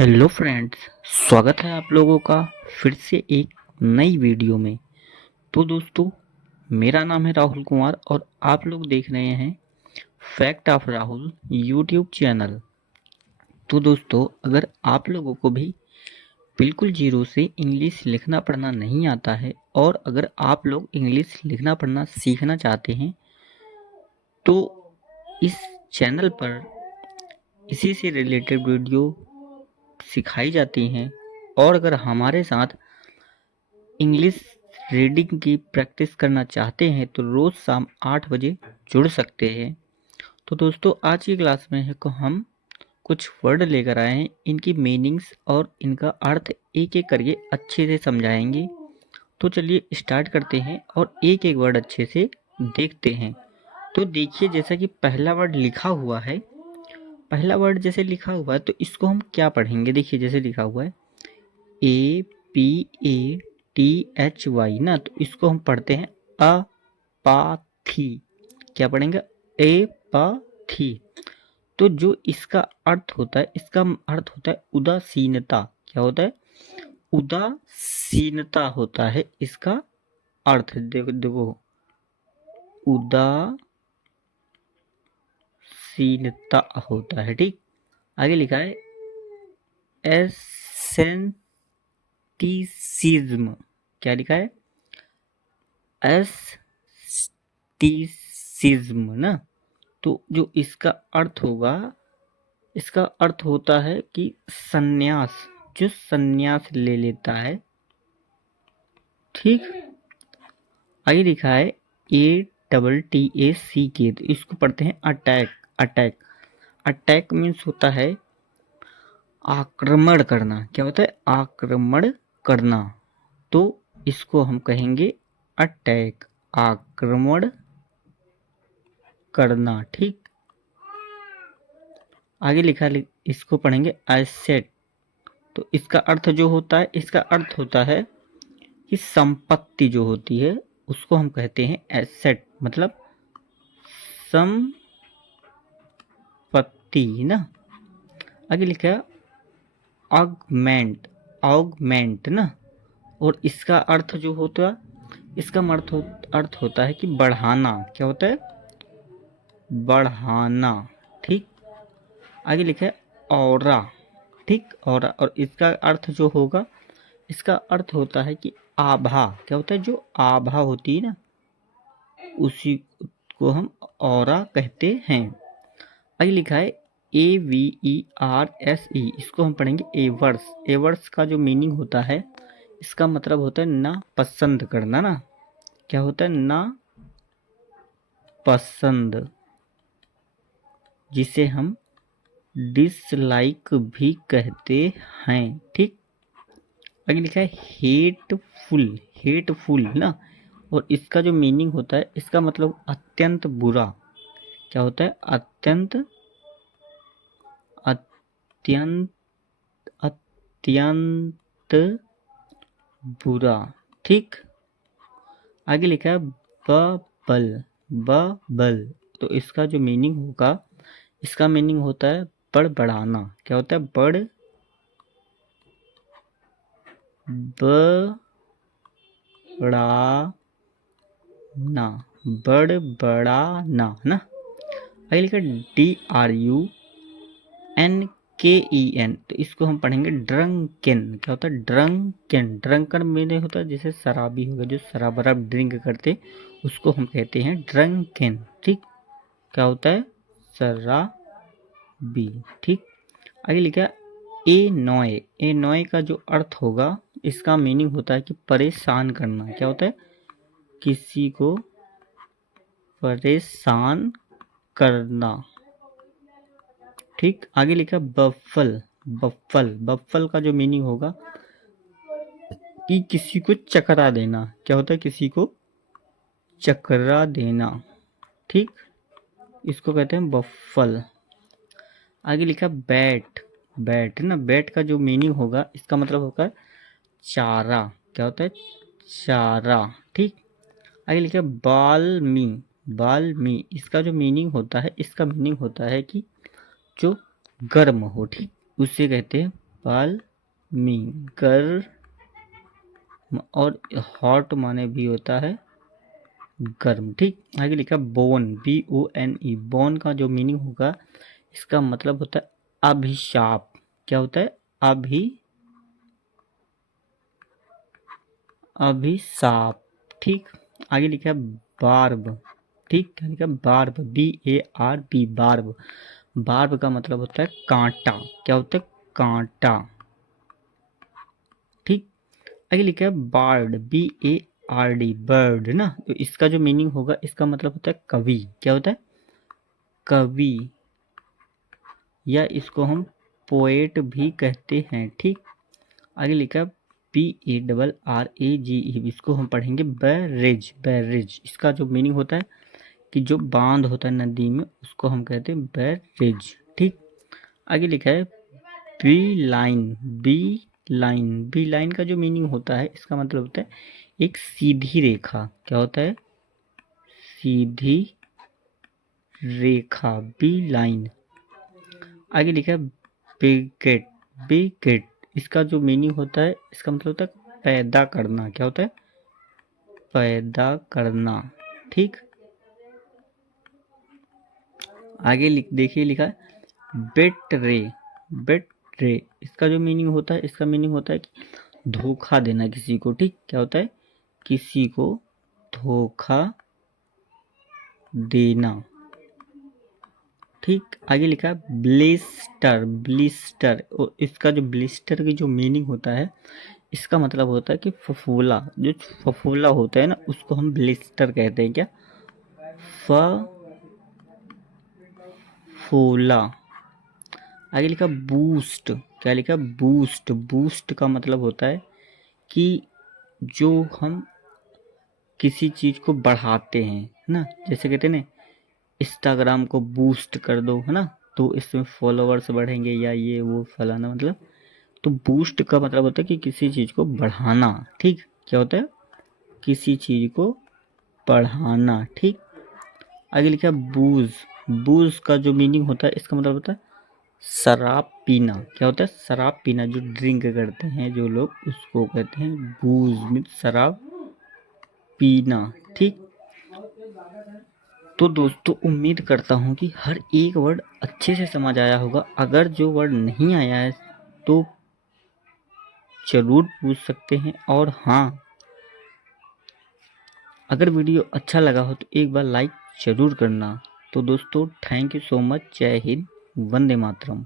Hello friends, स्वागत है आप लोगों का फिर से एक नई वीडियो में। तो दोस्तों, मेरा नाम है राहुल कुमार और आप लोग देख रहे हैं fact of Rahul YouTube channel. तो दोस्तों, अगर आप लोगों को भी बिल्कुल जीरो से इंग्लिश लिखना पढ़ना नहीं आता है और अगर आप लोग इंग्लिश लिखना पढ़ना सीखना चाहते हैं तो इस चैनल पर इसी से रिलेटेड वीडियो सिखाई जाती हैं। और अगर हमारे साथ इंग्लिश रीडिंग की प्रैक्टिस करना चाहते हैं तो रोज़ शाम 8 बजे जुड़ सकते हैं। तो दोस्तों, आज की क्लास में है को हम कुछ वर्ड लेकर आए हैं, इनकी मीनिंग्स और इनका अर्थ एक एक करके अच्छे से समझाएंगे। तो चलिए स्टार्ट करते हैं और एक एक वर्ड अच्छे से देखते हैं। तो देखिए, जैसा कि पहला वर्ड लिखा हुआ है, पहला वर्ड जैसे लिखा हुआ है तो इसको हम क्या पढ़ेंगे। देखिए, जैसे लिखा हुआ है APATHY ना, तो इसको हम पढ़ते हैं अपाथी। क्या पढ़ेंगे? एपाथी। तो जो इसका अर्थ होता है, इसका अर्थ होता है उदासीनता। क्या होता है? उदासीनता होता है इसका अर्थ। देखो देखो, उदासीनता होता है। ठीक, आगे लिखा है एसेंटिसिज्म। क्या लिखा है? एस्थेटिसिज्म ना, तो जो इसका अर्थ होगा, इसका अर्थ होता है कि सन्यास, जो सन्यास ले लेता है। ठीक, आगे लिखा है ATTACK, तो इसको पढ़ते हैं अटैक। अटैक, अटैक मीन्स होता है आक्रमण करना। क्या होता है? आक्रमण करना। तो इसको हम कहेंगे अटैक, आक्रमण करना। ठीक, आगे लिखा इसको पढ़ेंगे एसेट। तो इसका अर्थ जो होता है, इसका अर्थ होता है कि संपत्ति जो होती है उसको हम कहते हैं एसेट, मतलब संपत्ति ना। आगे लिखा है ऑगमेंट, ऑगमेंट ना, और इसका अर्थ जो होता है, इसका अर्थ होता है कि बढ़ाना। क्या होता है? बढ़ाना। ठीक, आगे लिखा है ऑरा। ठीक, ऑरा, और इसका अर्थ जो होगा, इसका अर्थ होता है कि आभा। क्या होता है? जो आभा होती है ना, उसी को हम ऑरा कहते हैं। आगे लिखा है AVERSE, इसको हम पढ़ेंगे एवर्स। एवर्स का जो मीनिंग होता है, इसका मतलब होता है ना पसंद करना ना। क्या होता है? ना पसंद, जिसे हम डिसलाइक भी कहते हैं। ठीक, आगे लिखा है हेटफुल। हेटफुल ना, और इसका जो मीनिंग होता है, इसका मतलब अत्यंत बुरा। क्या होता है? अत्यंत, अत्यंत, अत्यंत बुरा। ठीक, आगे लिखा है बबल। बबल, तो इसका जो मीनिंग होगा, इसका मीनिंग होता है बड़बड़ाना। क्या होता है? बड़ाना, बड़बड़ाना ना। आगे लिखा DRUNKEN, तो इसको हम पढ़ेंगे ड्रंकेन। क्या होता है? ड्रंकेन। ड्रंकन में होता है जैसे शराबी होगा, जो शराब वराब ड्रिंक करते, उसको हम कहते हैं ड्रंकेन। ठीक, क्या होता है? शराबी। ठीक, आगे लिखा है ए नॉय। ए नॉय का जो अर्थ होगा, इसका मीनिंग होता है कि परेशान करना। क्या होता है? किसी को परेशान करना। ठीक, आगे लिखा बफल। बफल, बफल का जो मीनिंग होगा कि किसी को चकरा देना। क्या होता है? किसी को चकरा देना। ठीक, इसको कहते हैं बफल। आगे लिखा बैट। बैट ना, बैट का जो मीनिंग होगा, इसका मतलब होगा चारा। क्या होता है? चारा। ठीक, आगे लिखा बाल्मी। बाल्मी, इसका जो मीनिंग होता है, इसका मीनिंग होता है कि जो गर्म हो। ठीक, उससे कहते हैं बाल्मी, गर्म, और हॉट माने भी होता है गर्म। ठीक, आगे लिखा बोन, BONE। बोन का जो मीनिंग होगा, इसका मतलब होता है अभिशाप। क्या होता है? अभिशाप। ठीक, आगे लिखा है बार्ब। ठीक, क्या लिखा? Barb, BARB, barb. बार्ब का मतलब होता है कांटा। क्या होता है? कांटा। ठीक, आगे लिखा है बार्ड, BARD, बर्ड ना। तो इसका जो मीनिंग होगा, इसका मतलब होता है कवि। क्या होता है? कवि, या इसको हम पोएट भी कहते हैं। ठीक, आगे लिखा BARRAGE, इसको हम पढ़ेंगे बैरेज। बैरेज, इसका जो मीनिंग होता है कि जो बांध होता है नदी में, उसको हम कहते हैं बैरेज। ठीक, आगे लिखा है बी लाइन। बी लाइन का जो मीनिंग होता है, इसका मतलब होता है एक सीधी रेखा। क्या होता है? सीधी रेखा, बी लाइन। आगे लिखा है बिगेट। बिगेट, इसका जो मीनिंग होता है, इसका मतलब होता है पैदा करना। क्या होता है? पैदा करना। ठीक, आगे देखिए लिखा है बेट्रे। बेट्रे, इसका जो मीनिंग होता है, इसका मीनिंग होता है कि धोखा देना किसी को। ठीक, क्या होता है? किसी को धोखा देना। ठीक, आगे लिखा है ब्लिस्टर। ब्लिस्टर, और इसका जो ब्लिस्टर की जो मीनिंग होता है, इसका मतलब होता है कि फफूला। जो फफूला होता है ना, उसको हम ब्लिस्टर कहते हैं। क्या? फफूला। आगे लिखा बूस्ट। क्या लिखा? बूस्ट। बूस्ट का मतलब होता है कि जो हम किसी चीज को बढ़ाते हैं, है ना। जैसे कहते हैं ना, इंस्टाग्राम को बूस्ट कर दो, है ना, तो इसमें फॉलोअर्स बढ़ेंगे, या ये वो फलाना, मतलब। तो बूस्ट का मतलब होता है कि किसी चीज को बढ़ाना। ठीक, क्या होता है? किसी चीज को बढ़ाना। ठीक, आगे लिखा है बूज। बूज का जो मीनिंग होता है, इसका मतलब होता है शराब पीना। क्या होता है? शराब पीना। जो ड्रिंक करते हैं जो लोग, उसको कहते हैं बूज, मीन शराब पीना। ठीक, तो दोस्तों उम्मीद करता हूँ कि हर एक वर्ड अच्छे से समझ आया होगा। अगर जो वर्ड नहीं आया है तो जरूर पूछ सकते हैं। और हाँ, अगर वीडियो अच्छा लगा हो तो एक बार लाइक जरूर करना। तो दोस्तों थैंक यू सो मच। जय हिंद, वंदे मातरम।